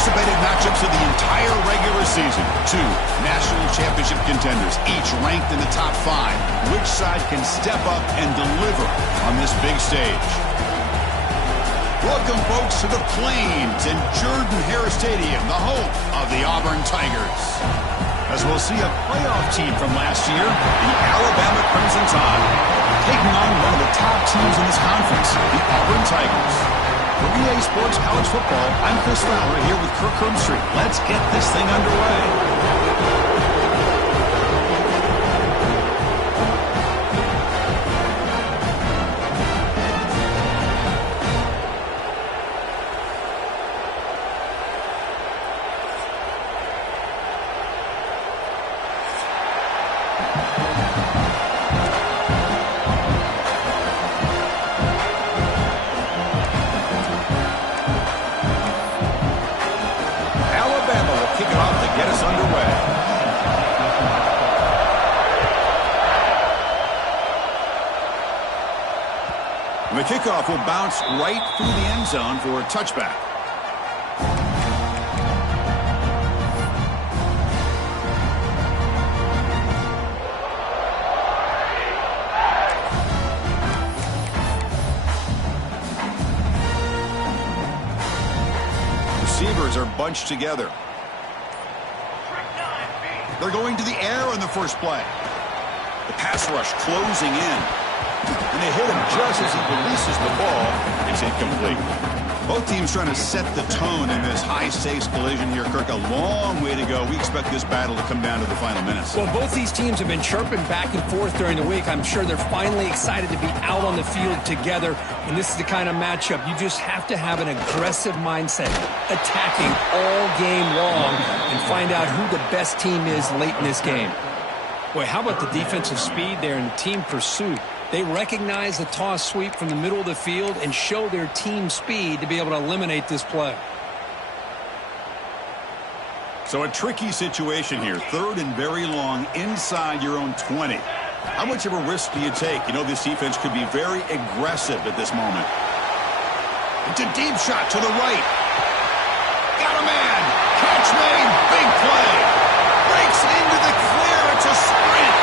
anticipated matchups of the entire regular season. Two national championship contenders, each ranked in the top 5. Which side can step up and deliver on this big stage? Welcome, folks, to the Plains and Jordan-Hare Stadium, the home of the Auburn Tigers. As we'll see a playoff team from last year, the Alabama Crimson Tide, taking on one of the top teams in this conference, the Auburn Tigers. For EA Sports College Football, I'm Chris Fowler here with Kirk Herbstreit. Let's get this thing underway. The kickoff will bounce right through the end zone for a touchback. Receivers are bunched together. They're going to the air on the first play. The pass rush closing in. And they hit him just as he releases the ball. It's incomplete. Both teams trying to set the tone in this high-stakes collision here, Kirk. A long way to go. We expect this battle to come down to the final minutes. Well, both these teams have been chirping back and forth during the week. I'm sure they're finally excited to be out on the field together. And this is the kind of matchup you just have to have an aggressive mindset, attacking all game long, and find out who the best team is late in this game. Boy, how about the defensive speed there and team pursuit? They recognize the toss sweep from the middle of the field and show their team speed to be able to eliminate this play. So a tricky situation here. Third and very long inside your own 20. How much of a risk do you take? You know, this defense could be very aggressive at this moment. It's a deep shot to the right. Got a man. Catch made. Big play. Breaks into the clear. It's a sprint.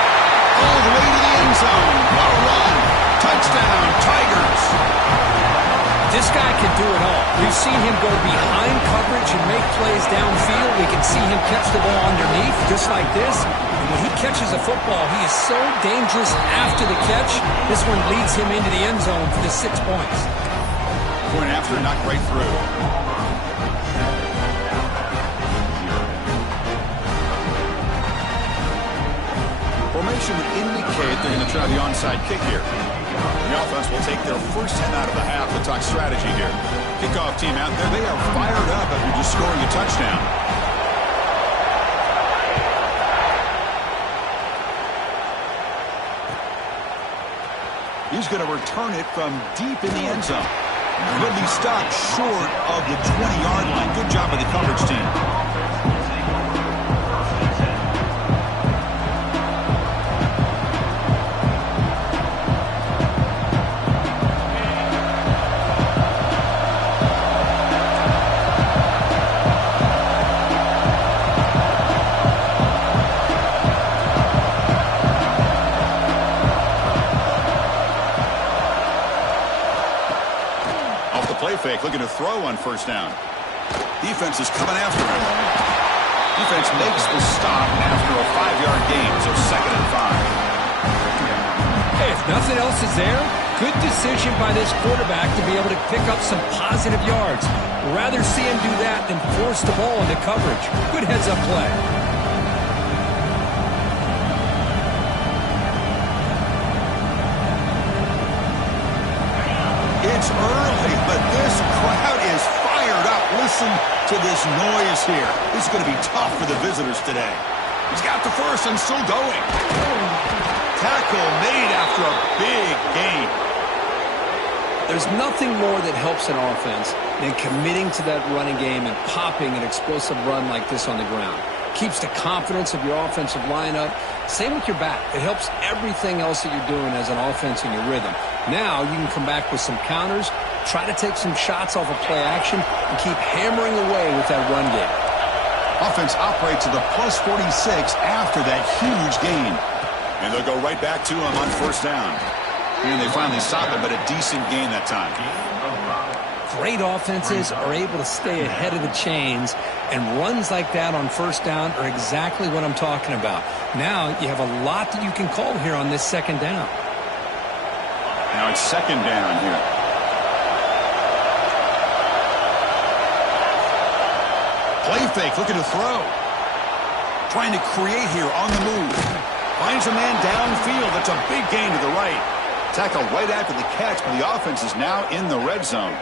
All the way to the end zone. What a run. Touchdown, Tigers. This guy can do it all. We've seen him go behind coverage and make plays downfield. We can see him catch the ball underneath, just like this. And when he catches a football, he is so dangerous after the catch. This one leads him into the end zone for the 6 points. Point after, knocked right through. Formation would indicate they're going to try the onside kick here. The offense will take their first 10 out of the half to talk strategy here. Kickoff team out there, they are fired up after just scoring a touchdown. He's going to return it from deep in the end zone. He'll be stopped short of the 20-yard line. Good job by the coverage team. Fake, looking to throw on first down. Defense is coming after him. Defense makes the stop after a 5-yard gain, so 2nd and 5. Hey, if nothing else is there, good decision by this quarterback to be able to pick up some positive yards. Rather see him do that than force the ball into coverage. Good heads-up play. It's early, but this crowd is fired up. Listen to this noise here. This is going to be tough for the visitors today. He's got the first and still going. Tackle made after a big gain. There's nothing more that helps an offense than committing to that running game and popping an explosive run like this on the ground. Keeps the confidence of your offensive lineup. Same with your back. It helps everything else that you're doing as an offense in your rhythm. Now you can come back with some counters, Try to take some shots off of play action and keep hammering away with that run game. Offense operates to the plus 46 after that huge gain. And they'll go right back to him on first down. And they finally stop it, but a decent gain that time. Great offenses are able to stay ahead of the chains, and runs like that on first down are exactly what I'm talking about. Now you have a lot that you can call here on this second down. Now it's second down here. Play fake, looking to throw. Trying to create here on the move. Finds a man downfield. That's a big gain to the right. Tackle right after the catch, but the offense is now in the red zone.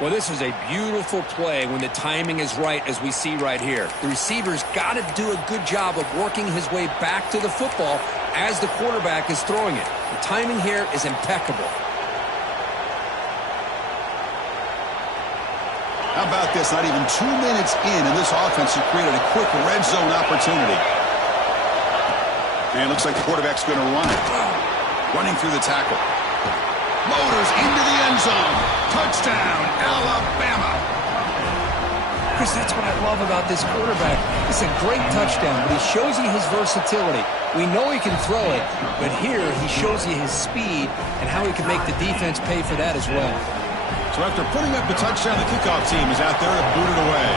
Well, this is a beautiful play when the timing is right, as we see right here. The receiver's got to do a good job of working his way back to the football as the quarterback is throwing it. The timing here is impeccable. How about this? Not even 2 minutes in, and this offense has created a quick red zone opportunity. And it looks like the quarterback's going to run it. Running through the tackle. Motors into the end zone. Touchdown, Alabama. Chris, that's what I love about this quarterback. It's a great touchdown, but he shows you his versatility. We know he can throw it, but here he shows you his speed and how he can make the defense pay for that as well. So after putting up the touchdown, the kickoff team is out there to boot it away.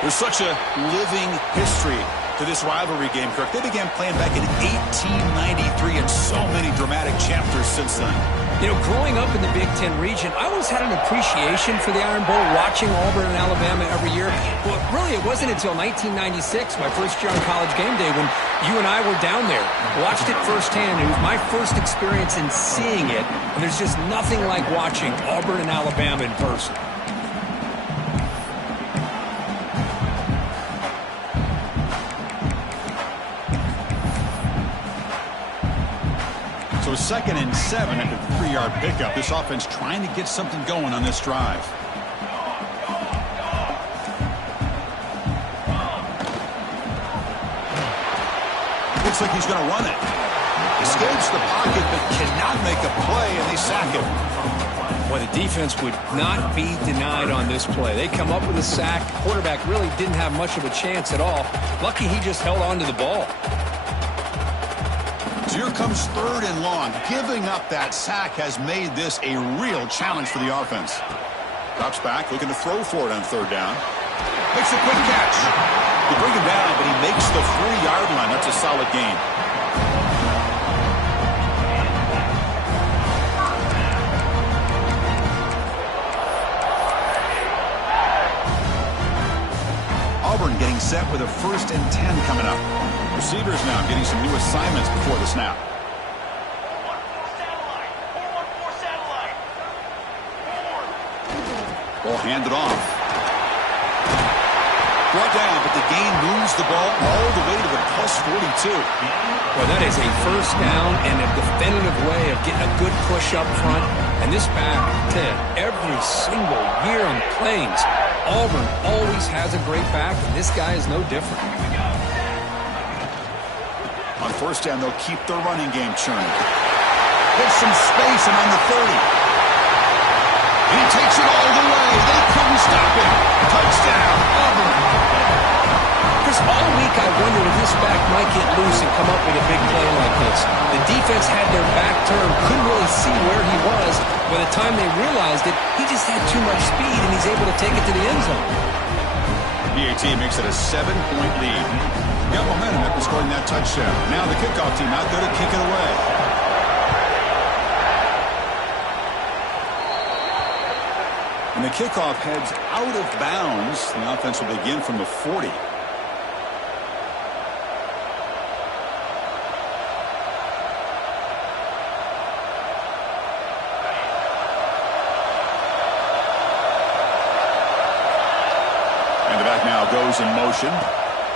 There's such a living history to this rivalry game, Kirk. They began playing back in 1893, and so many dramatic chapters since then. You know, growing up in the Big Ten region, I always had an appreciation for the Iron Bowl, watching Auburn and Alabama every year. Well, really, it wasn't until 1996, my first year on College Game Day, when you and I were down there. Watched it firsthand. It was my first experience in seeing it, and there's just nothing like watching Auburn and Alabama in person. So 2nd and 7 after the 3-yard pickup. This offense trying to get something going on this drive. Looks like he's going to run it. Escapes the pocket but cannot make a play, and they sack him. Well, the defense would not be denied on this play. They come up with a sack. The quarterback really didn't have much of a chance at all. Lucky he just held on to the ball. So here comes 3rd and long. Giving up that sack has made this a real challenge for the offense. Drops back, looking to throw for it on 3rd down. Makes a quick catch. They bring him down, but he makes the 3-yard line. That's a solid gain. Auburn getting set with a 1st and 10 coming up. Receivers now getting some new assignments before the snap. Ball handed off. Brought down, but the gain moves the ball all the way to the plus 42. Well, that is a first down and a definitive way of getting a good push up front. And this back, Ted, every single year on the Plains, Auburn always has a great back, and this guy is no different. On 1st down, they'll keep their running game churning. Get some space, and on the 30. And he takes it all the way. They couldn't stop him. Touchdown, Auburn. Chris, all week I wondered if this back might get loose and come up with a big play like this. The defense had their back turned, couldn't really see where he was. By the time they realized it, he just had too much speed, and he's able to take it to the end zone. BAT makes it a 7-point lead. Got momentum after scoring that touchdown. Now the kickoff team out there to kick it away. And the kickoff heads out of bounds. The offense will begin from the 40. And the back now goes in motion.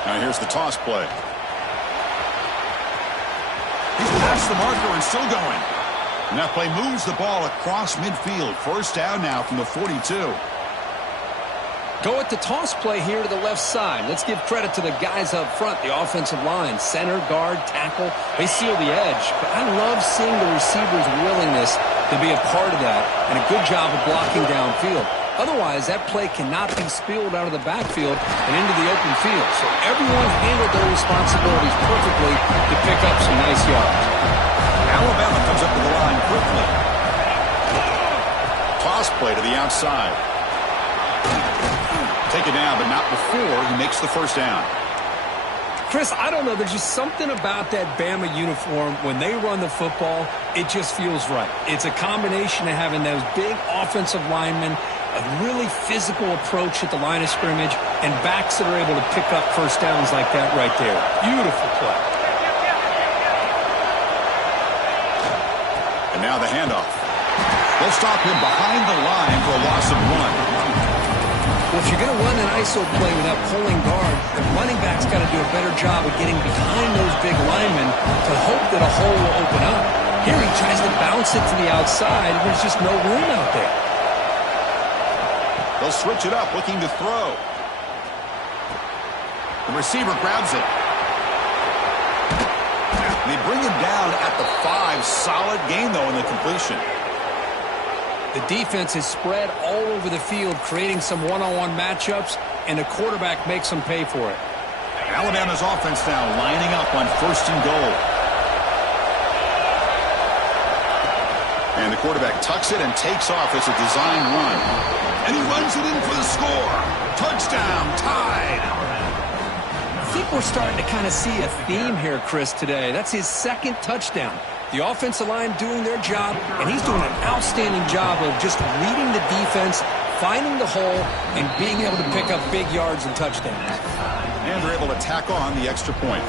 Now here's the toss play. He's past the marker and still going. And that play moves the ball across midfield. 1st down now from the 42. Go at the toss play here to the left side. Let's give credit to the guys up front, the offensive line, center, guard, tackle. They seal the edge. But I love seeing the receiver's willingness to be a part of that and a good job of blocking downfield. Otherwise, that play cannot be spilled out of the backfield and into the open field. So everyone handled their responsibilities perfectly to pick up some nice yards. Alabama comes up to the line quickly. Toss play to the outside. Take it down, but not before he makes the first down. Chris, I don't know. There's just something about that Bama uniform. When they run the football, it just feels right. It's a combination of having those big offensive linemen, a really physical approach at the line of scrimmage, and backs that are able to pick up first downs like that right there. Beautiful play. And now the handoff. They'll stop him behind the line for a loss of 1. Well, if you're going to run an ISO play without pulling guard, the running back's got to do a better job of getting behind those big linemen to hope that a hole will open up. Here he tries to bounce it to the outside, and there's just no room out there. They'll switch it up, looking to throw. The receiver grabs it. They bring him down at the 5. Solid gain, though, in the completion. The defense is spread all over the field, creating some one-on-one matchups, and the quarterback makes them pay for it. Alabama's offense now lining up on 1st and goal. And the quarterback tucks it and takes off as a design run. And he runs it in for the score. Touchdown, tied. I think we're starting to kind of see a theme here, Chris, today. That's his 2nd touchdown. The offensive line doing their job, and he's doing an outstanding job of just reading the defense, finding the hole, and being able to pick up big yards and touchdowns. And they're able to tack on the extra point.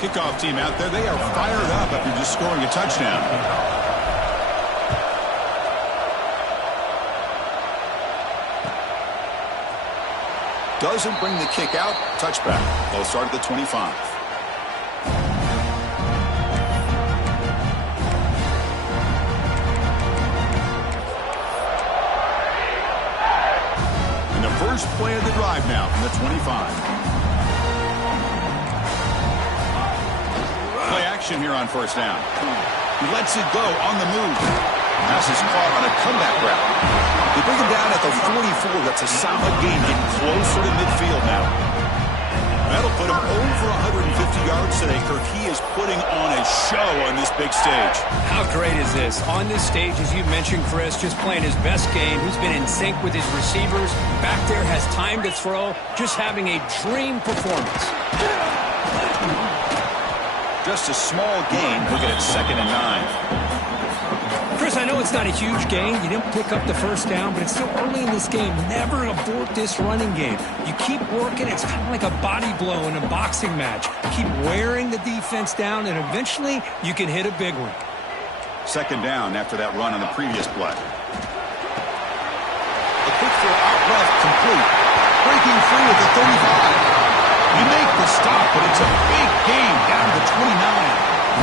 Kickoff team out there, they are fired up after just scoring a touchdown. Doesn't bring the kick out. Touchback. They'll start at the 25. And the first play of the drive now from the 25. Play action here on 1st down. He lets it go on the move. Pass is caught on a comeback route. They bring him down at the 44. That's a solid gain, getting closer to midfield now. That'll put him over 150 yards today, Kirk. He is putting on a show on this big stage. How great is this? On this stage, as you mentioned, Chris, just playing his best game. He's been in sync with his receivers. Back there, has time to throw. Just having a dream performance. Just a small gain. Looking at 2nd and 9. Chris, I know it's not a huge gain. You didn't pick up the first down, but it's still early in this game. Never abort this running game. You keep working. It's kind of like a body blow in a boxing match. Keep wearing the defense down, and eventually you can hit a big one. 2nd down after that run on the previous play. A quick throw out left, complete. Breaking free at the 35. You make the stop, but it's a big gain down to the 29.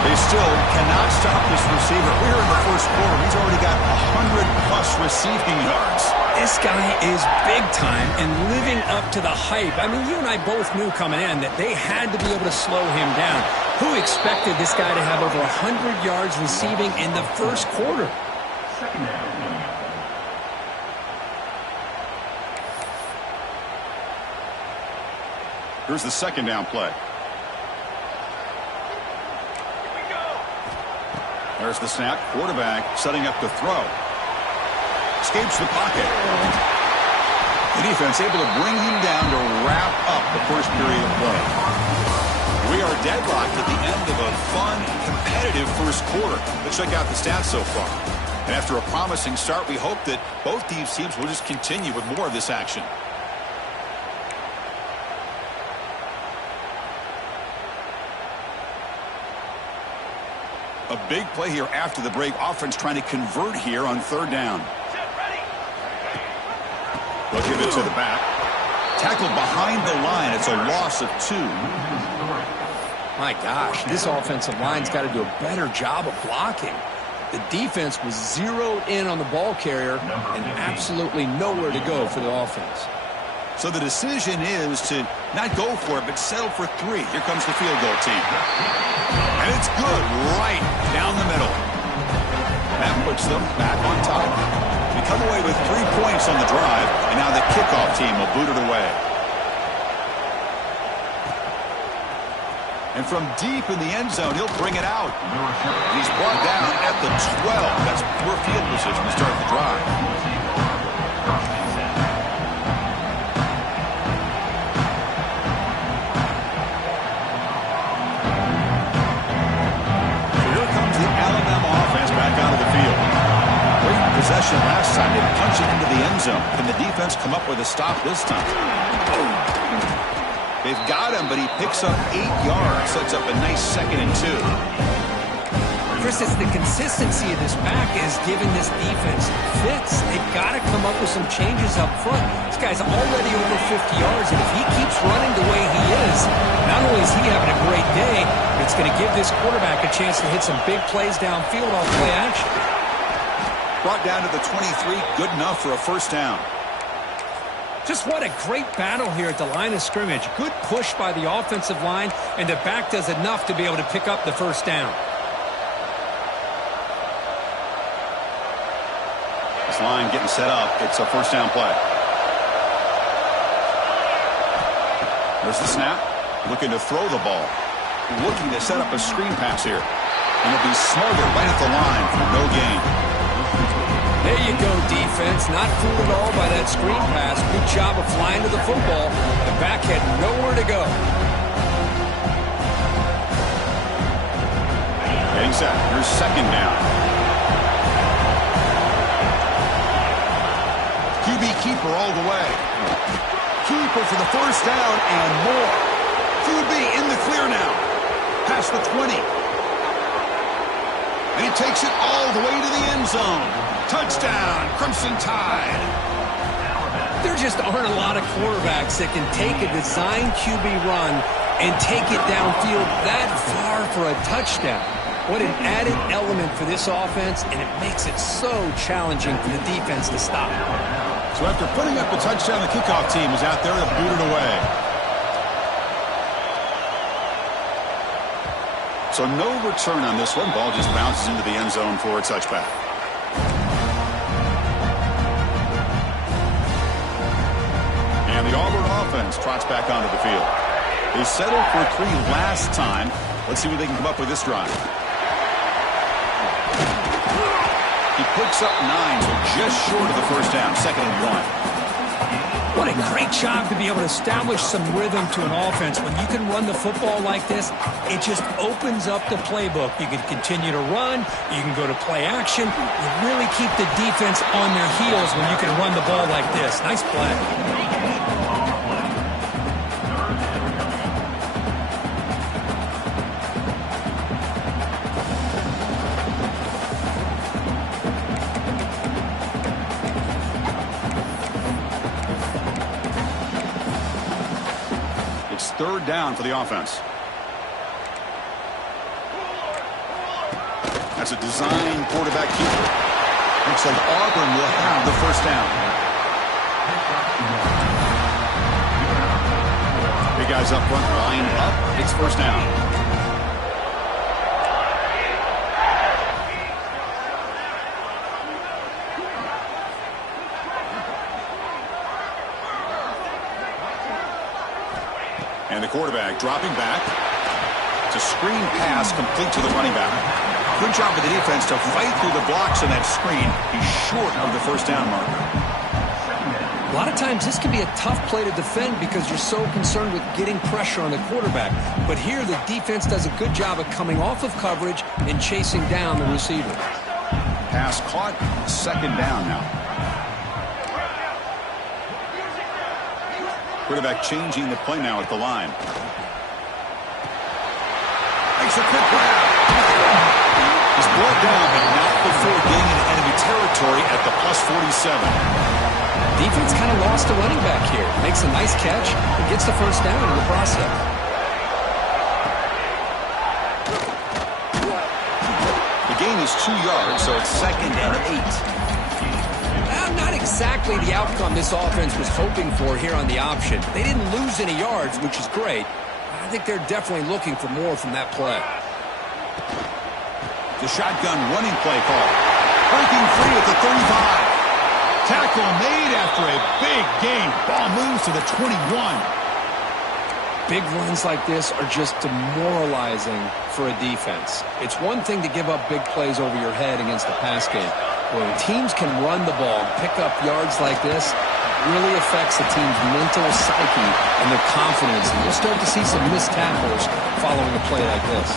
They still cannot stop this receiver. We're in the 1st quarter. He's already got 100-plus receiving yards. This guy is big time and living up to the hype. I mean, you and I both knew coming in that they had to be able to slow him down. Who expected this guy to have over 100 yards receiving in the 1st quarter? Here's the 2nd down play. There's the snap. Quarterback setting up the throw. Escapes the pocket. The defense able to bring him down to wrap up the 1st period of play. We are deadlocked at the end of a fun, competitive 1st quarter. Let's check out the stats so far. And after a promising start, we hope that both these teams will just continue with more of this action. A big play here after the break. Offense trying to convert here on 3rd down. They'll give it to the back. Tackled behind the line. It's a loss of 2. My gosh, this offensive line's got to do a better job of blocking. The defense was zeroed in on the ball carrier and absolutely nowhere to go for the offense. So the decision is to not go for it, but settle for 3. Here comes the field goal team. And it's good right down the middle. That puts them back on top. We come away with 3 points on the drive, and now the kickoff team will boot it away. And from deep in the end zone, he'll bring it out. And he's brought down at the 12. That's poor field position to start the drive. Possession last time, they punched it into the end zone. Can the defense come up with a stop this time? They've got him, but he picks up 8 yards. Sets up a nice 2nd and 2. Chris, it's the consistency of this back is giving this defense fits. They've got to come up with some changes up front. This guy's already over 50 yards, and if he keeps running the way he is, not only is he having a great day, but it's going to give this quarterback a chance to hit some big plays downfield off play action. Brought down to the 23, good enough for a first down. Just what a great battle here at the line of scrimmage. Good push by the offensive line, and the back does enough to be able to pick up the first down. This line getting set up. It's a first down play. There's the snap. Looking to throw the ball. Looking to set up a screen pass here. And it'll be smothered right at the line for no gain. There you go, defense. Not fooled at all by that screen pass. Good job of flying to the football. The back had nowhere to go. Getting set. Here's second down. QB keeper all the way. Keeper for the first down and more. QB in the clear now. Past the 20. And he takes it all the way to the end zone. Touchdown, Crimson Tide. There just aren't a lot of quarterbacks that can take a design QB run and take it downfield that far for a touchdown. What an added element for this offense, and it makes it so challenging for the defense to stop. So after putting up the touchdown, the kickoff team is out there to boot it away. So no return on this one. Ball just bounces into the end zone for a touchback. And the Auburn offense trots back onto the field. They settled for 3 last time. Let's see what they can come up with this drive. He picks up 9, so just short of the first down. 2nd and 1. What a great job to be able to establish some rhythm to an offense. When you can run the football like this, it just opens up the playbook. You can continue to run. You can go to play action. You really keep the defense on their heels when you can run the ball like this. Nice play. Third down for the offense. That's a design quarterback keeper. Looks like Auburn will have the first down. Big guys up front, line up. It's first down. And the quarterback dropping back. It's a screen pass complete to the running back. Good job of the defense to fight through the blocks on that screen. He's short of the first down marker. A lot of times this can be a tough play to defend because you're so concerned with getting pressure on the quarterback. But here the defense does a good job of coming off of coverage and chasing down the receiver. Pass caught. 2nd down now. Quarterback changing the play now at the line. Makes a quick grab. He's brought down, but not before getting into enemy territory at the +47. Defense kind of lost a running back here. Makes a nice catch and gets the first down in the process. The gain is is 2 yards, so it's 2nd and 8. Not exactly the outcome this offense was hoping for here on the option. They didn't lose any yards, which is great. I think they're definitely looking for more from that play. The shotgun running play call. Breaking free at the 35. Tackle made after a big gain. Ball moves to the 21. Big runs like this are just demoralizing for a defense. It's one thing to give up big plays over your head against the pass game. When teams can run the ball and pick up yards like this, it really affects the team's mental psyche and their confidence. And you'll start to see some missed tackles following a play like this.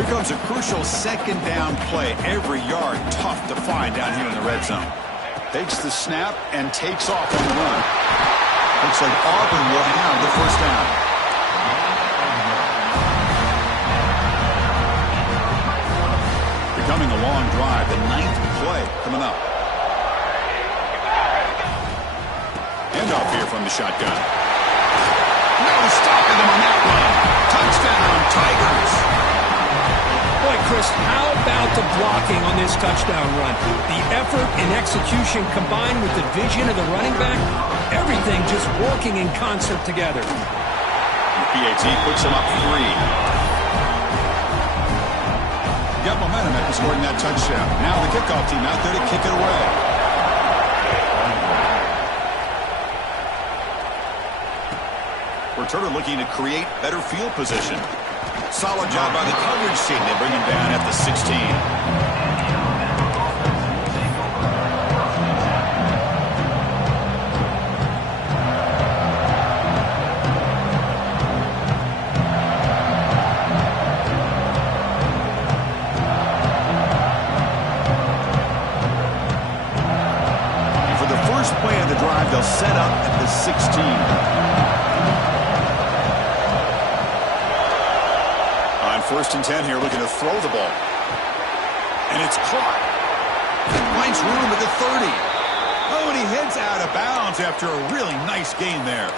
Here comes a crucial 2nd down play. Every yard tough to find down here in the red zone. Takes the snap and takes off on the run. Looks like Auburn will have the first down. Becoming a long drive, the 9th play coming up. Handoff here from the shotgun. No stopping them on that run. Touchdown, Tigers. Boy, Chris, how about the blocking on this touchdown run? The effort and execution combined with the vision of the running back, everything just working in concert together. PAT puts him up 3. Got momentum after scoring that touchdown. Now the kickoff team out there to kick it away. Returner looking to create better field position. Solid job by the coverage team. They bring him down at the 16. They'll set up at the 16. On 1st and 10 here, looking to throw the ball. And it's caught. Finds room at the 30. Oh, and he heads out of bounds after a really nice gain there.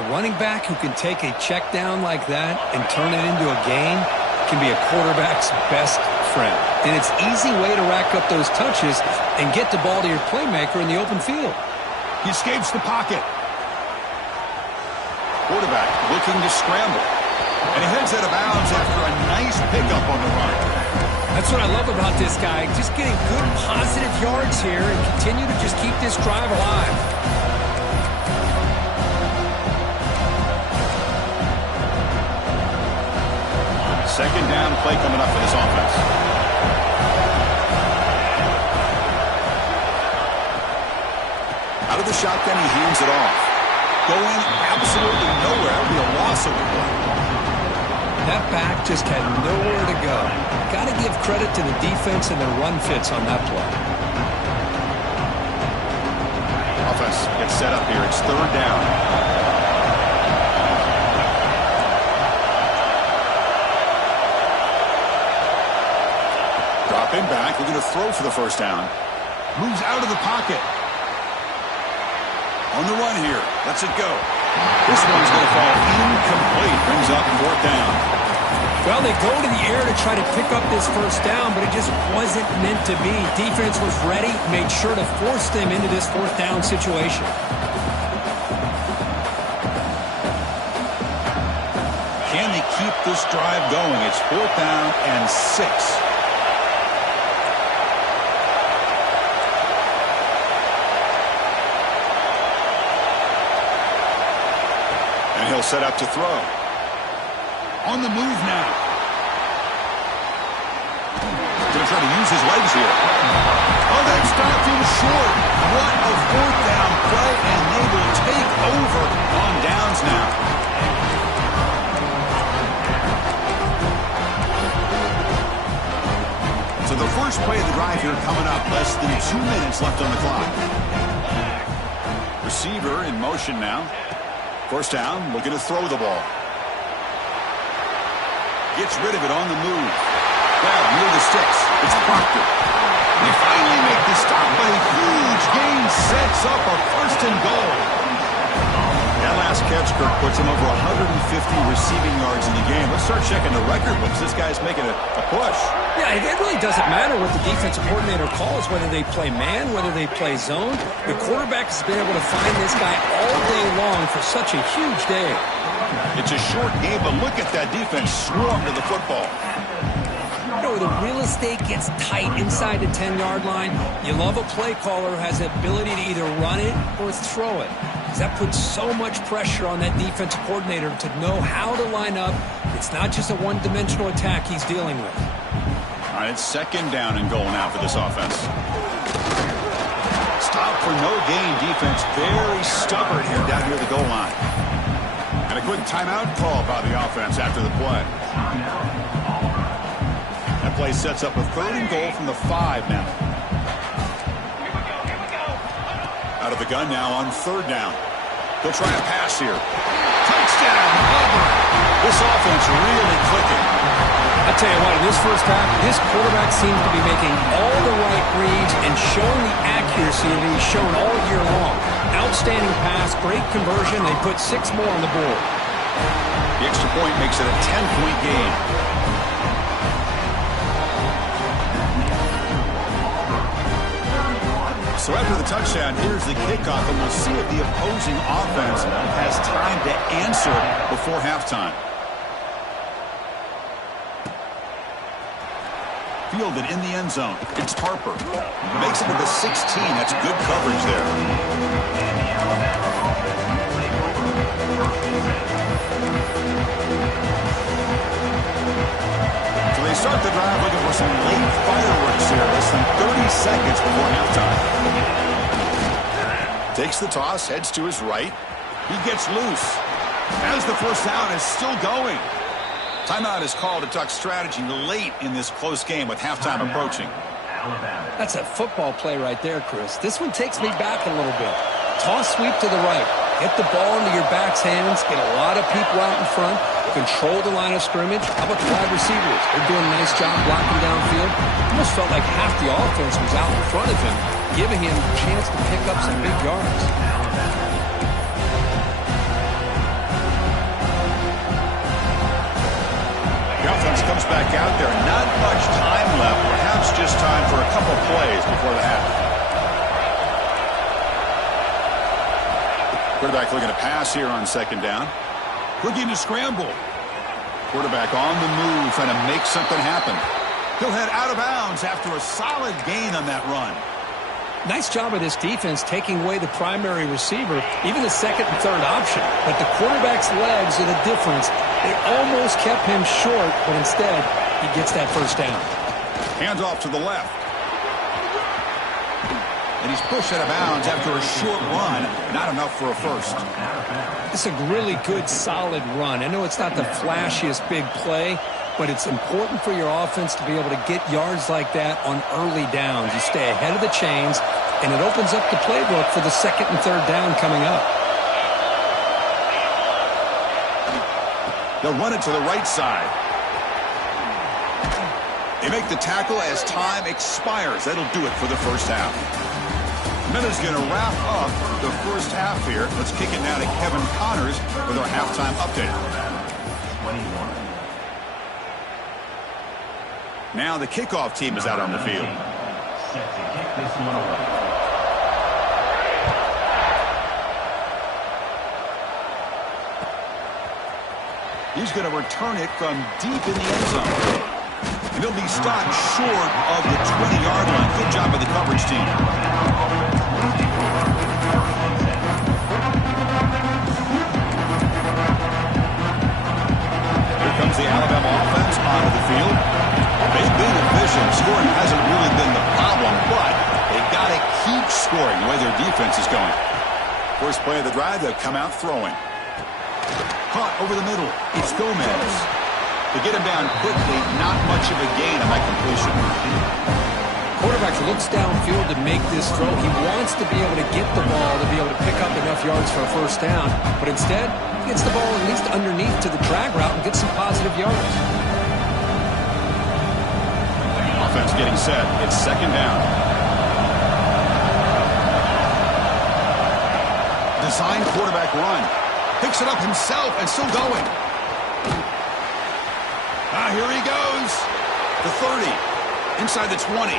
A running back who can take a check down like that and turn it into a gain can be a quarterback's best friend. And it's an easy way to rack up those touches and get the ball to your playmaker in the open field. He escapes the pocket. Quarterback looking to scramble. And he heads out of bounds after a nice pickup on the run. That's what I love about this guy. Just getting good, positive yards here and continue to just keep this drive alive. Second down play coming up for this offense. Out of the shotgun, he hands it off. Going absolutely nowhere. That would be a loss of the play. That back just had nowhere to go. Got to give credit to the defense and their run fits on that play. Offense gets set up here. It's 3rd down. Dropping back, looking to throw for the first down. Moves out of the pocket. On the run here. Lets it go. This one's going to fall incomplete. Brings up 4th down. Well, they go to the air to try to pick up this first down, but it just wasn't meant to be. Defense was ready, made sure to force them into this 4th down situation. Can they keep this drive going? It's 4th down and 6. He'll set up to throw. On the move now. Going to try to use his legs here. Oh, that stopped him short. What a 4th down play, and they will take over on downs now. So the first play of the drive here coming up. Less than 2 minutes left on the clock. Receiver in motion now. First down, looking to throw the ball. Gets rid of it on the move. Grab near the sticks. It's Proctor. They finally make the stop, but a huge gain sets up a 1st and goal. That last last catch, Kirk, puts him over 150 receiving yards in the game. Let's start checking the record books. This guy's making a push. Yeah, it really doesn't matter what the defensive coordinator calls, whether they play man, whether they play zone. The quarterback has been able to find this guy all day long for such a huge day. It's a short game, but look at that defense swarm to the football. You know, the real estate gets tight inside the 10-yard line. You love a play caller who has the ability to either run it or throw it. Because that puts so much pressure on that defensive coordinator to know how to line up. It's not just a one-dimensional attack he's dealing with. All right, it's second down and goal now for this offense. Stop for no gain defense. Very stubborn here down near the goal line. And a quick timeout call by the offense after the play. That play sets up a third and goal from the 5 now. Out of the gun now on third down. They'll try a pass here. Touchdown, Auburn. This offense really clicking. I tell you what, in this first half, this quarterback seems to be making all the right reads and showing the accuracy that he's shown all year long. Outstanding pass, great conversion. They put 6 more on the board. The extra point makes it a 10-point game. So after the touchdown, here's the kickoff, and we'll see if the opposing offense has time to answer before halftime. Fielded in the end zone. It's Harper. Makes it to the 16. That's good coverage there. So they start the drive looking for some late fireworks here. Less than 30 seconds before halftime. Takes the toss, heads to his right. He gets loose. As the first down is still going. Timeout is called to talk strategy late in this close game with halftime approaching. That's a football play right there, Chris. This one takes me back a little bit. Toss sweep to the right. Get the ball into your back's hands. Get a lot of people out in front. Control the line of scrimmage. How about the wide receivers? They're doing a nice job blocking downfield. Almost felt like half the offense was out in front of him, giving him a chance to pick up some big yards. The offense comes back out there. Not much time left. Perhaps just time for a couple plays before the half. Quarterback looking to pass here on second down. Looking to scramble. Quarterback on the move, trying to make something happen. He'll head out of bounds after a solid gain on that run. Nice job of this defense taking away the primary receiver, even the second and third option. But the quarterback's legs are the difference. They almost kept him short, but instead, he gets that first down. Hands off to the left. And he's pushed out of bounds after a short run. Not enough for a first. It's a really good, solid run. I know it's not the flashiest big play, but it's important for your offense to be able to get yards like that on early downs. You stay ahead of the chains, and it opens up the playbook for the second and third down coming up. They'll run it to the right side. They make the tackle as time expires. That'll do it for the first half. Minute's going to wrap up the first half here. Let's kick it now to Kevin Connors with our halftime update. Now the kickoff team is out on the field. He's going to return it from deep in the end zone. And he'll be stopped short of the 20-yard line. Good job by the coverage team. Here comes the Alabama offense onto the field. They've been efficient. Scoring hasn't really been the problem, but they've got to keep scoring the way their defense is going. First play of the drive, they'll come out throwing. Caught over the middle. It's Gomez. To get him down quickly, not much of a gain on that completion. Quarterback looks downfield to make this throw. He wants to be able to get the ball to be able to pick up enough yards for a first down, but instead, he gets the ball at least underneath to the drag route and gets some positive yards. Offense getting set. It's second down. Design quarterback run. Picks it up himself and still going. Here he goes. The 30. Inside the 20.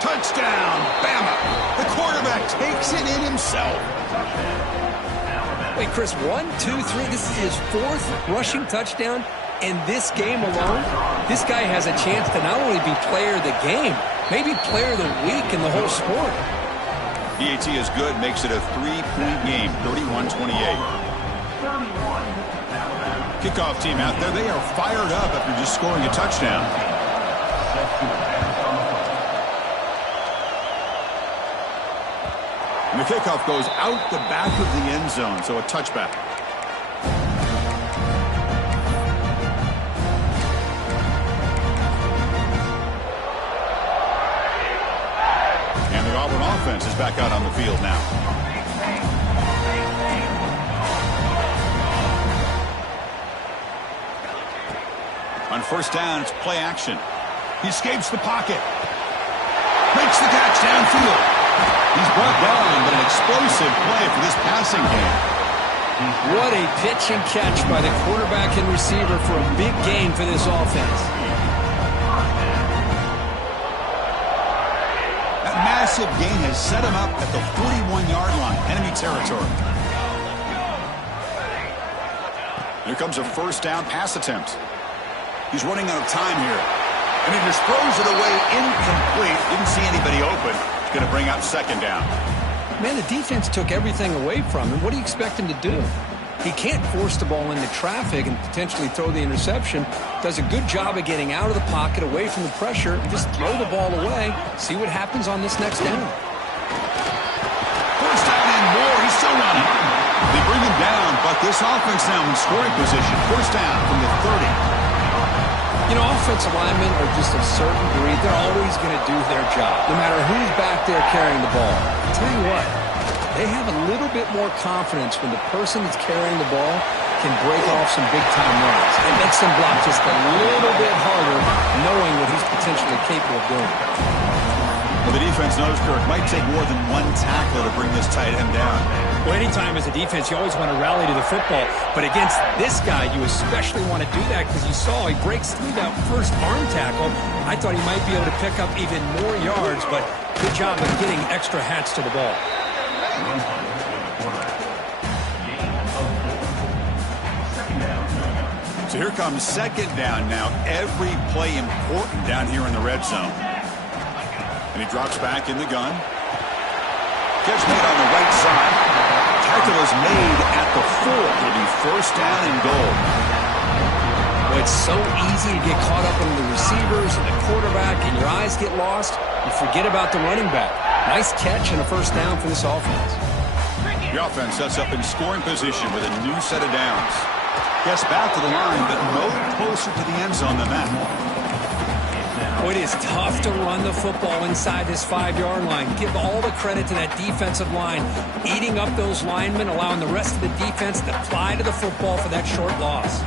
Touchdown, Bama. The quarterback takes it in himself. Wait, Chris, 1, 2, 3. This is his 4th rushing touchdown in this game alone. This guy has a chance to not only be player of the game, maybe player of the week in the whole sport. PAT is good, makes it a 3-point game, 31-28. Kickoff team out there, they are fired up after just scoring a touchdown. And the kickoff goes out the back of the end zone, so a touchback. And the Auburn offense is back out on the field now. On first down, it's play action. He escapes the pocket. Makes the catch downfield. He's brought down, but an explosive play for this passing game. What a pitch and catch by the quarterback and receiver for a big gain for this offense. That massive gain has set him up at the 41-yard line, enemy territory. Here comes a first down pass attempt. He's running out of time here. And he just throws it away incomplete. Didn't see anybody open. It's going to bring up second down. Man, the defense took everything away from him. What do you expect him to do? He can't force the ball into traffic and potentially throw the interception. Does a good job of getting out of the pocket, away from the pressure, and just throw the ball away. See what happens on this next down. First down and more. He's still running. They bring him down, but this offense now in scoring position. First down from the 30. You know, offensive linemen are just a certain breed. They're always going to do their job, no matter who's back there carrying the ball. I'll tell you what, they have a little bit more confidence when the person that's carrying the ball can break off some big-time runs. It makes them block just a little bit harder, knowing what he's potentially capable of doing. Well, the defense knows, Kirk, might take more than one tackler to bring this tight end down. Well, anytime as a defense, you always want to rally to the football. But against this guy, you especially want to do that because you saw he breaks through that first arm tackle. I thought he might be able to pick up even more yards, but good job of getting extra hats to the ball. So here comes second down now. Every play important down here in the red zone. And he drops back in the gun. Catch made on the right side. Tackle is made at the 4. It'll be first down and goal. Well, it's so easy to get caught up in the receivers and the quarterback, and your eyes get lost. You forget about the running back. Nice catch and a first down for this offense. The offense sets up in scoring position with a new set of downs. Gets back to the line, but no closer to the end zone than that. Well, it is tough to run the football inside this 5-yard line. Give all the credit to that defensive line, eating up those linemen, allowing the rest of the defense to fly to the football for that short loss.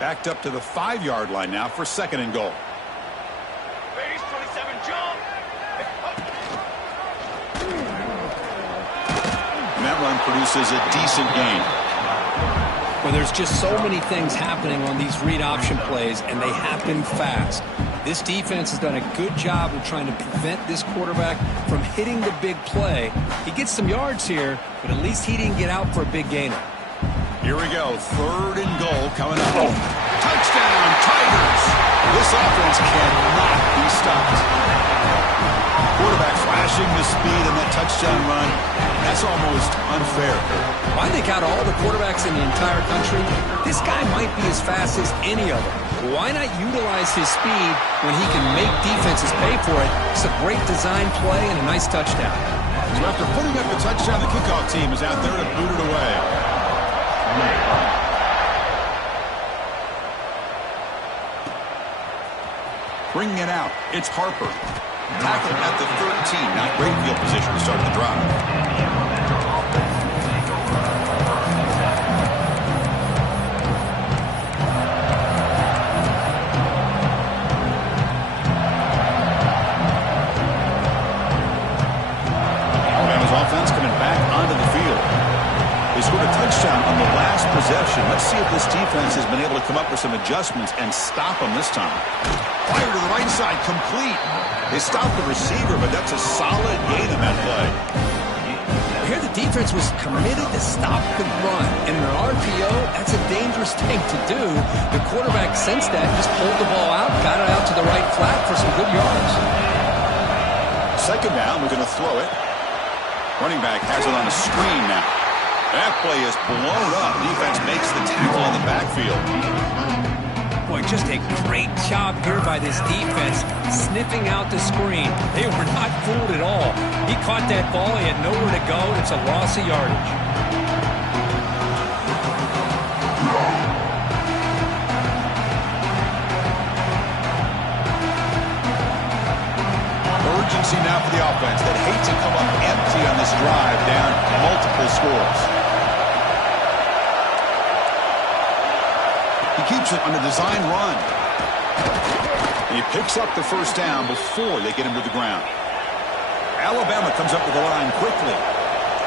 Backed up to the 5-yard line now for second and goal. Base 27 jump. And that run produces a decent gain. Well, there's just so many things happening on these read option plays, and they happen fast. This defense has done a good job of trying to prevent this quarterback from hitting the big play. He gets some yards here, but at least he didn't get out for a big gainer. Here we go. Third and goal coming up. Oh. Touchdown, Tigers! This offense cannot be stopped. Quarterback flashing the speed in that touchdown run. That's almost unfair. I think out of all the quarterbacks in the entire country, this guy might be as fast as any of them. Why not utilize his speed when he can make defenses pay for it? It's a great design play and a nice touchdown. So after putting up the touchdown, the kickoff team is out there to boot it away. Bringing it out, it's Harper. Tackle at the 13. Not great field position to start the drive. Alabama's offense coming back onto the field. possession. Let's see if this defense has been able to come up with some adjustments and stop them this time. Fire to the right side, complete. They stopped the receiver, but that's a solid gain in that play. Here the defense was committed to stop the run. And in an RPO, that's a dangerous thing to do. The quarterback sensed that, just pulled the ball out, got it out to the right flat for some good yards. Second down, we're going to throw it. Running back has it on a screen now. That play is blown up. Defense makes the tackle in the backfield. Boy, just a great job here by this defense, sniffing out the screen. They were not fooled at all. He caught that ball. He had nowhere to go. It's a loss of yardage. Urgency now for the offense that hate to come up empty on this drive, down multiple scores. He keeps it on a design run. And he picks up the first down before they get him to the ground. Alabama comes up with the line quickly.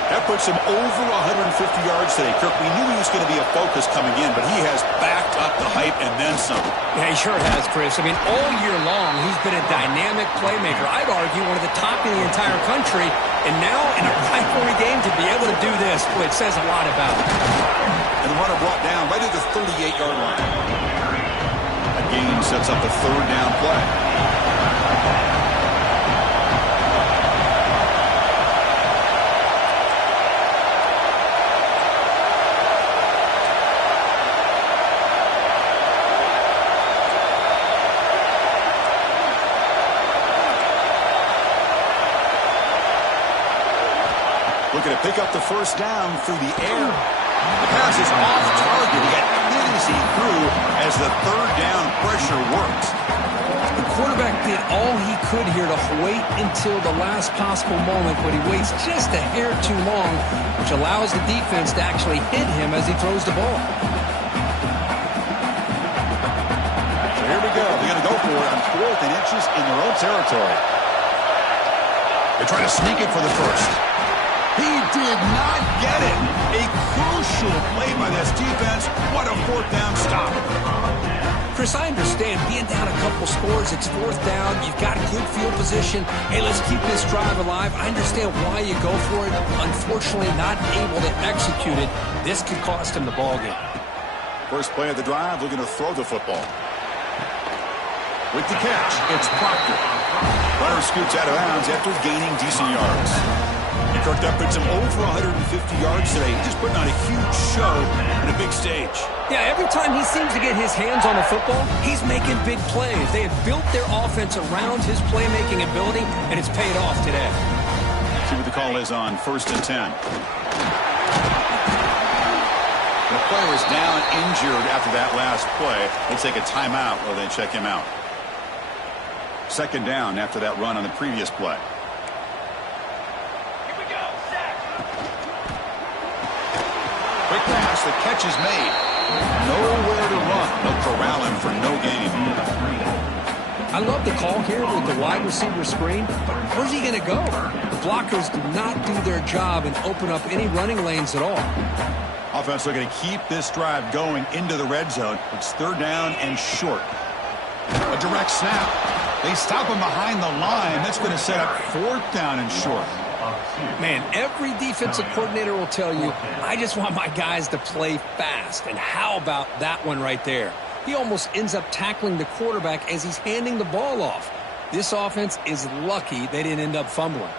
That puts him over 150 yards today. Kirk, we knew he was going to be a focus coming in, but he has backed up the hype and then some. Yeah, he sure has, Chris. I mean, all year long, he's been a dynamic playmaker. I'd argue one of the top in the entire country. And now, in a rivalry game, to be able to do this, boy, it says a lot about him. And the runner brought down right at the 38-yard line. A gain sets up the third down play. Looking to pick up the first down through the air. The pass is off target. He got hit as he threw as the third down pressure worked. The quarterback did all he could here to wait until the last possible moment, but he waits just a hair too long, which allows the defense to actually hit him as he throws the ball. So here we go. They're going to go for it on 4th and inches in their own territory. They try to sneak it for the first. He did not get it. A crucial play by this defense. What a 4th down stop. Chris, I understand being down a couple scores, it's 4th down, you've got good field position. Hey, let's keep this drive alive. I understand why you go for it. Unfortunately, not able to execute it. This could cost him the ball game. First play of the drive, looking to throw the football. With the catch, it's Proctor. Runner scoots out of bounds after gaining decent yards. He cooked up at some over 150 yards today, just putting on a huge show on a big stage. Yeah, every time he seems to get his hands on the football, he's making big plays. They have built their offense around his playmaking ability, and it's paid off today. See what the call is on 1st and 10. The player is down injured after that last play. They'll take a timeout while they check him out. Second down after that run on the previous play. Quick pass, the catch is made. Nowhere to run. They'll corral him for no gain. I love the call here with the wide receiver screen, but where's he going to go? The blockers do not do their job and open up any running lanes at all. Offense looking to keep this drive going into the red zone. It's 3rd down and short. A direct snap. They stop him behind the line. That's going to set up 4th down and short. Man, every defensive coordinator will tell you, I just want my guys to play fast. And how about that one right there? He almost ends up tackling the quarterback as he's handing the ball off. This offense is lucky they didn't end up fumbling.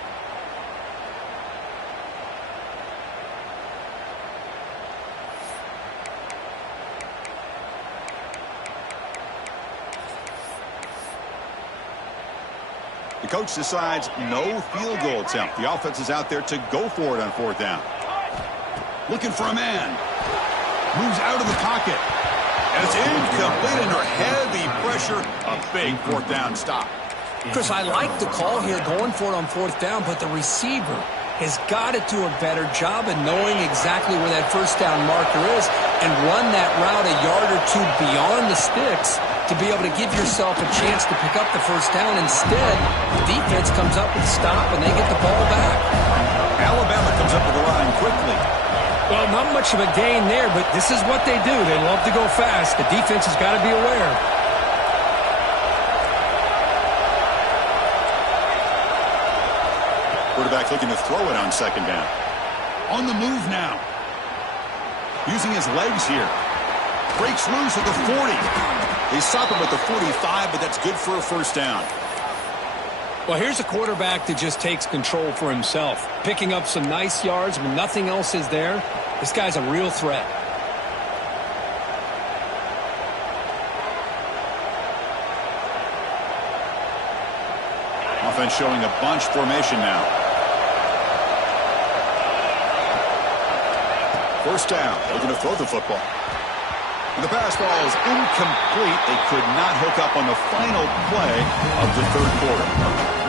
The coach decides no field goal attempt. The offense is out there to go for it on 4th down. Looking for a man. Moves out of the pocket. And it's incomplete under heavy pressure. A big 4th down stop. Chris, I like the call here going for it on 4th down, but the receiver has got to do a better job of knowing exactly where that first down marker is and run that route a yard or two beyond the sticks to be able to give yourself a chance to pick up the first down. Instead, the defense comes up with a stop and they get the ball back. Alabama comes up with the line quickly. Well, not much of a gain there, but this is what they do. They love to go fast. The defense has got to be aware. Quarterback looking to throw it on second down. On the move now. Using his legs here. Breaks loose at the 40. They stop him at the 45, but that's good for a first down. Well, here's a quarterback that just takes control for himself. Picking up some nice yards when nothing else is there. This guy's a real threat. Offense showing a bunch formation now. First down. Looking to throw the football. And the pass ball is incomplete. They could not hook up on the final play of the third quarter.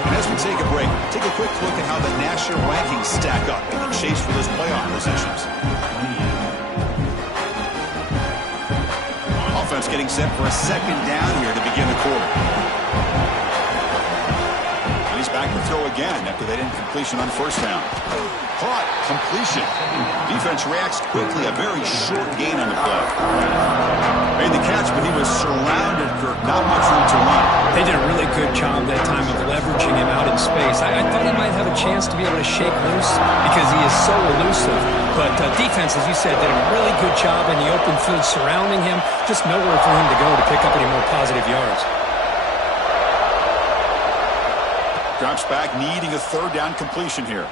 And as we take a break, take a quick look at how the national rankings stack up in the chase for those playoff positions. Offense getting set for a second down here to begin the quarter. And he's back to throw again after that incompletion on first down. Caught. Completion. Defense reacts quickly. A very short gain on the play. Made the catch, but he was surrounded, Kirk. Not much room to run. They did a really good job that time of leveraging him out in space. I thought he might have a chance to be able to shake loose because he is so elusive. But defense, as you said, did a really good job in the open field surrounding him. Just nowhere for him to go to pick up any more positive yards. Drops back, needing a third down completion here.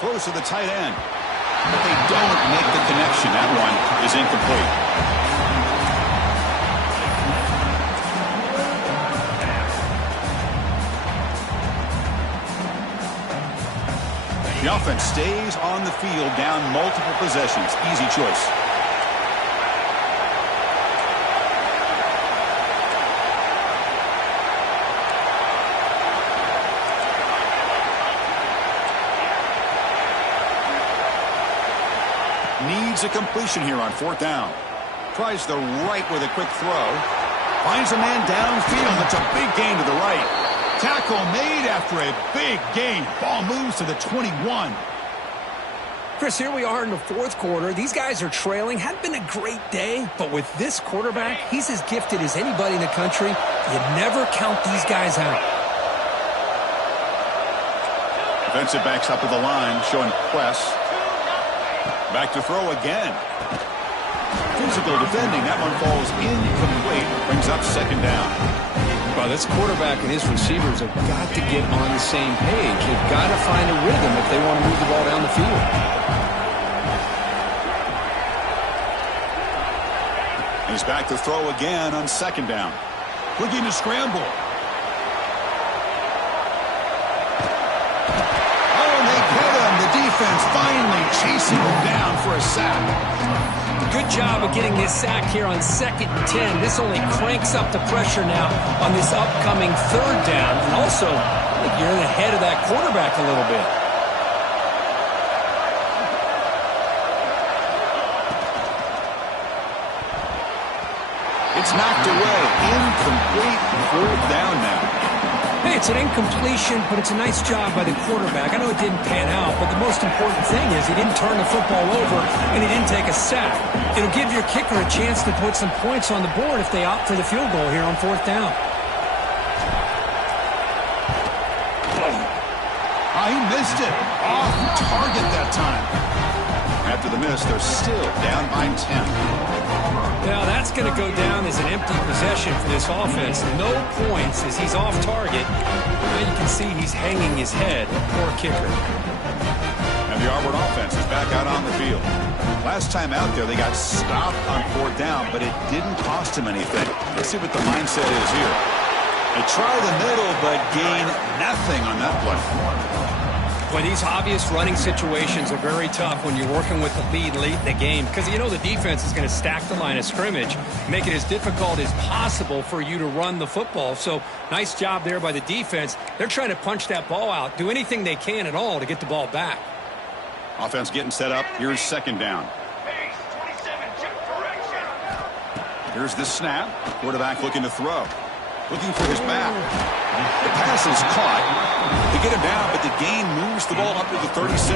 Throws to the tight end. But they don't make the connection. That one is incomplete. The offense stays on the field, down multiple possessions. Easy choice. Needs a completion here on fourth down. Tries the right with a quick throw. Finds a man downfield. It's a big gain to the right. Tackle made after a big gain. Ball moves to the 21. Chris, here we are in the fourth quarter. These guys are trailing. Hadn't been a great day, but with this quarterback, he's as gifted as anybody in the country. You never count these guys out. Defensive backs up to the line, showing press. Back to throw again. Physical defending. That one falls incomplete. Brings up second down. Well, this quarterback and his receivers have got to get on the same page. They've got to find a rhythm if they want to move the ball down the field. He's back to throw again on second down. Looking to scramble. Defense finally chasing him down for a sack. Good job of getting his sack here on 2nd and 10. This only cranks up the pressure now on this upcoming third down. And also, I think you're in the head of that quarterback a little bit. It's knocked away. Incomplete. Fourth down now. Hey, it's an incompletion, but it's a nice job by the quarterback. I know it didn't pan out, but the most important thing is he didn't turn the football over and he didn't take a sack. It'll give your kicker a chance to put some points on the board if they opt for the field goal here on fourth down. He missed it. Off target that time. After the miss, they're still down by 10. Now that's going to go down as an empty possession for this offense. No points as he's off target. Now you can see he's hanging his head. Poor kicker. And the Auburn offense is back out on the field. Last time out there, they got stopped on fourth down, but it didn't cost him anything. Let's see what the mindset is here. They try the middle, but gain nothing on that play. Well, these obvious running situations are very tough when you're working with the lead late in the game because you know the defense is going to stack the line of scrimmage, make it as difficult as possible for you to run the football. So nice job there by the defense. They're trying to punch that ball out, do anything they can at all to get the ball back. Offense getting set up. Here's second down. Here's the snap. Quarterback looking to throw. Looking for his back. The pass is caught. They get him down, but the gain moves the ball up to the 36.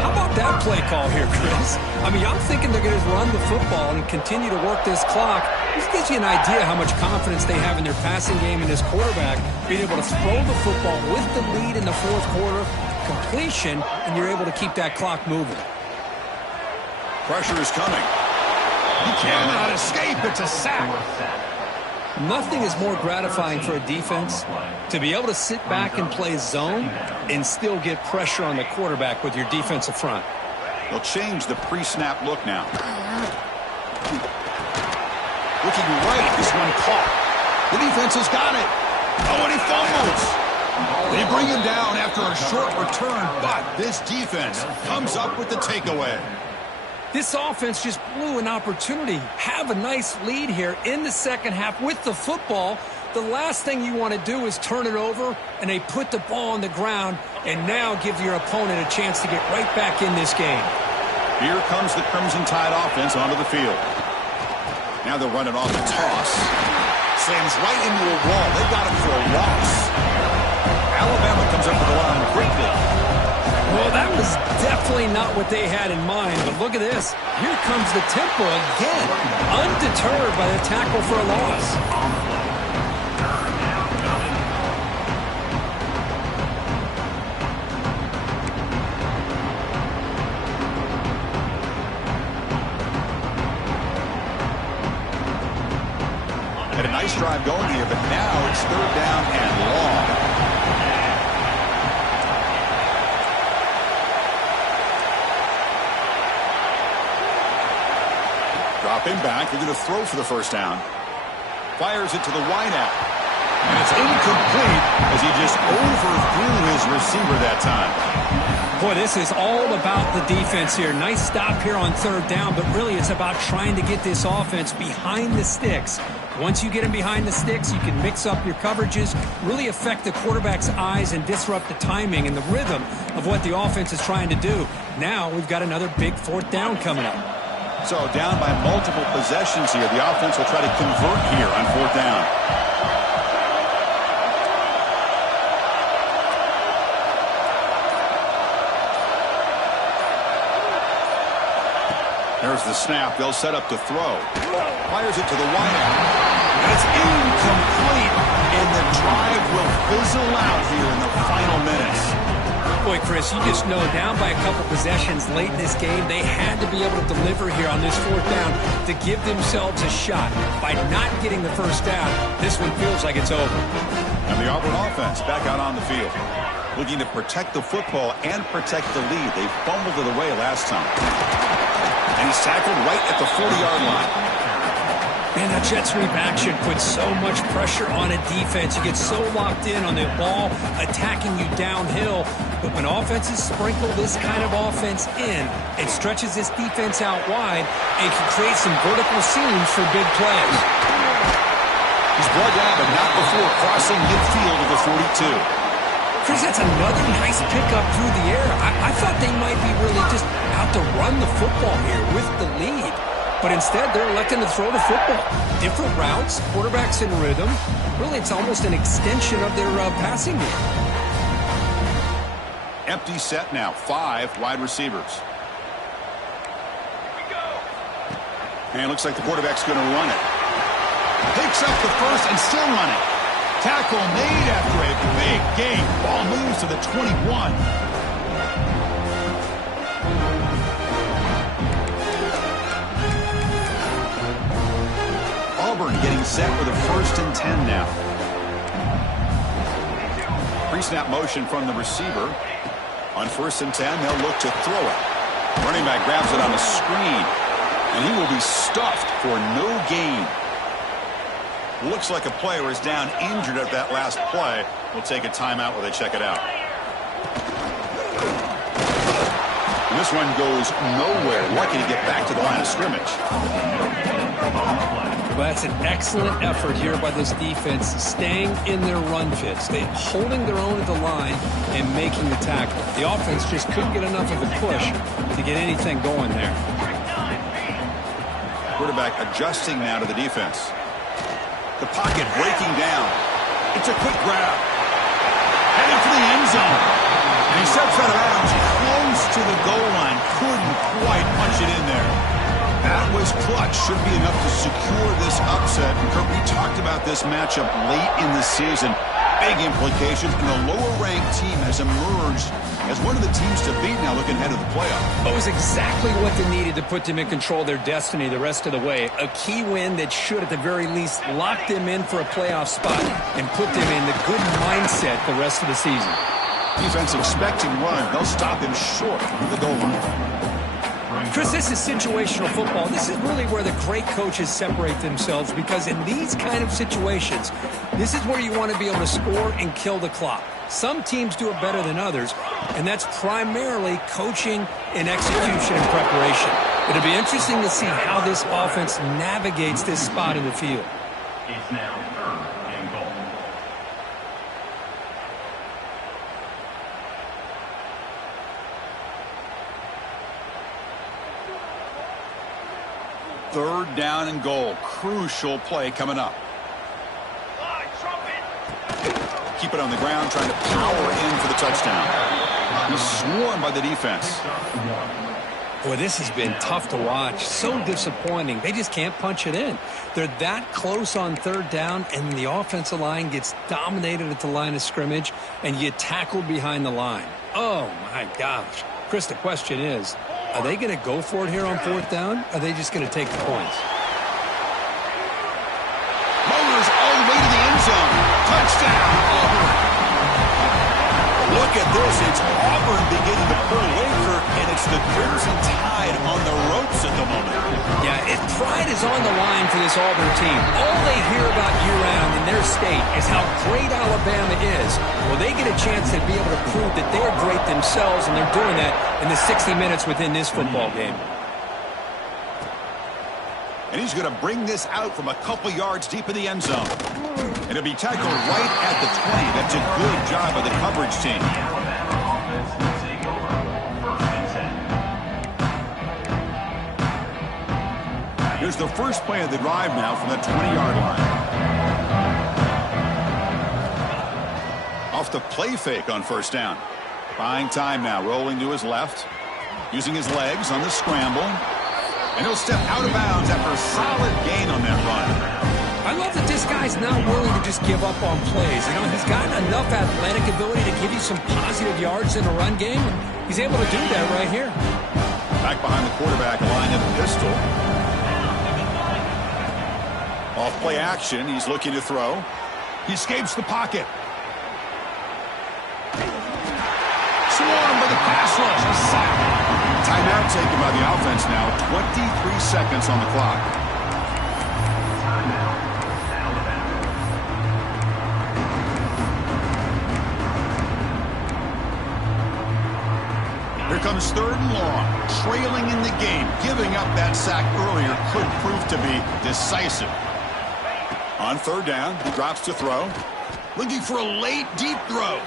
How about that play call here, Chris. I mean, I'm thinking they're going to run the football and continue to work this clock. This gives you an idea how much confidence they have in their passing game and this quarterback being able to throw the football with the lead in the fourth quarter, completion, and you're able to keep that clock moving. Pressure is coming. He cannot escape. It's a sack. Nothing is more gratifying for a defense to be able to sit back and play zone and still get pressure on the quarterback with your defensive front. They'll change the pre-snap look now. Looking right, this one caught. The defense has got it. Oh, and he fumbles. They bring him down after a short return, but this defense comes up with the takeaway. This offense just blew an opportunity. Have a nice lead here in the second half with the football. The last thing you want to do is turn it over, and they put the ball on the ground and now give your opponent a chance to get right back in this game. Here comes the Crimson Tide offense onto the field. Now they're running off the toss. Slams right into a wall. They got him for a loss. Alabama comes up with the line quickly. Well, that was definitely not what they had in mind, but look at this. Here comes the tempo again, undeterred by the tackle for a loss. Had a nice drive going here, but now it's third down and long. Dropping back, they're going to throw for the first down. Fires it to the wideout. And it's incomplete as he just overthrew his receiver that time. Boy, this is all about the defense here. Nice stop here on third down, but really it's about trying to get this offense behind the sticks. Once you get them behind the sticks, you can mix up your coverages, really affect the quarterback's eyes and disrupt the timing and the rhythm of what the offense is trying to do. Now we've got another big fourth down coming up. So down by multiple possessions here. The offense will try to convert here on fourth down. There's the snap. They'll set up to throw. Fires it to the wideout. And it's incomplete. And the drive will fizzle out here in the final minutes. Boy, Chris, you just know down by a couple possessions late in this game, they had to be able to deliver here on this fourth down to give themselves a shot. By not getting the first down, this one feels like it's over. And the Auburn offense back out on the field, looking to protect the football and protect the lead. They fumbled it away last time. And he's tackled right at the 40-yard line. Man, that jet sweep action puts so much pressure on a defense. You get so locked in on the ball attacking you downhill. But when offenses sprinkle this kind of offense in, it stretches this defense out wide and can create some vertical seams for big plays. He's brought down, but not before crossing midfield of the 42. Chris, that's another nice pickup through the air. I thought they might be really just out to run the football here with the lead. But instead, they're electing to throw the football. Different routes, quarterbacks in rhythm. Really, it's almost an extension of their passing game. Empty set now, 5 wide receivers. And it looks like the quarterback's going to run it. Picks up the first and still running. Tackle made after a big gain. Ball moves to the 21. Auburn getting set for the 1st and 10 now. Pre-snap motion from the receiver. On 1st and 10, they'll look to throw it. Running back grabs it on the screen, and he will be stuffed for no gain. Looks like a player is down injured at that last play. We'll take a timeout while they check it out. And this one goes nowhere. Lucky to get back to the line of scrimmage. Well, that's an excellent effort here by this defense, staying in their run fits. They're holding their own at the line and making the tackle. The offense just couldn't get enough of a push to get anything going there. Quarterback adjusting now to the defense. The pocket breaking down. It's a quick grab. Heading for the end zone. And he steps out of bounds close close to the goal line. Couldn't quite punch it in there. That was clutch. Should be enough to secure this upset. And Kurt, we talked about this matchup late in the season. Big implications, and the lower-ranked team has emerged as one of the teams to beat now looking ahead of the playoff. It was exactly what they needed to put them in control of their destiny the rest of the way. A key win that should, at the very least, lock them in for a playoff spot and put them in the good mindset the rest of the season. Defense expecting run. They'll stop him short of the goal line. Chris, this is situational football. This is really where the great coaches separate themselves, because in these kind of situations, this is where you want to be able to score and kill the clock. Some teams do it better than others, and that's primarily coaching and execution and preparation. It'll be interesting to see how this offense navigates this spot in the field. It's now 3rd and goal. Third down and goal. Crucial play coming up. Line, trumpet. Keep it on the ground, trying to power in for the touchdown. He's swarmed by the defense. Boy, this has been tough to watch. So disappointing. They just can't punch it in. They're that close on third down, and the offensive line gets dominated at the line of scrimmage, and you tackled behind the line. Oh, my gosh. Chris, the question is, are they going to go for it here on fourth down? Or are they just going to take the points? Motors all the way to the end zone. Touchdown, Auburn. Look at this. It's Auburn beginning to pull away, Kurt, and it's the Crimson Tide on the ropes at the moment. Yeah, pride is on the line for this Auburn team. All they hear about year-round in their state is how great Alabama is. Well, they get a chance to be able to prove that they're great themselves, and they're doing that in the 60 minutes within this football game. And he's going to bring this out from a couple yards deep in the end zone. And it'll be tackled right at the 20. That's a good job by the coverage team. Here's the first play of the drive now from that 20-yard line. Off the play fake on first down. Buying time now, rolling to his left. Using his legs on the scramble. And he'll step out of bounds after a solid gain on that run. I love that this guy's not willing to just give up on plays. You know, he's got enough athletic ability to give you some positive yards in a run game. He's able to do that right here. Back behind the quarterback, line of pistol. Off play action, he's looking to throw. He escapes the pocket. Swarmed by the pass rush. He's sacked. Timeout taken by the offense now. 23 seconds on the clock. Here comes 3rd and long. Trailing in the game. Giving up that sack earlier could prove to be decisive. On 3rd down, he drops to throw. Looking for a late, deep throw.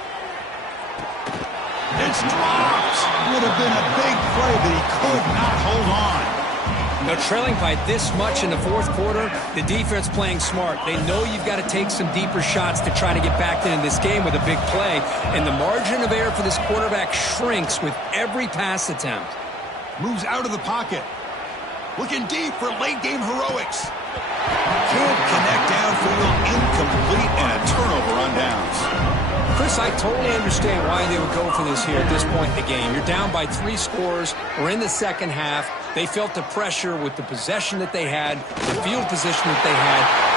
It's dropped. Would have been a big play, but he could not hold on. Now, trailing by this much in the fourth quarter, the defense playing smart. They know you've got to take some deeper shots to try to get back into this game with a big play. And the margin of error for this quarterback shrinks with every pass attempt. Moves out of the pocket. Looking deep for late game heroics. Can't connect downfield, incomplete, and a turnover on downs. Chris, I totally understand why they would go for this here at this point in the game. You're down by 3 scores. We're in the second half. They felt the pressure with the possession that they had, the field position that they had.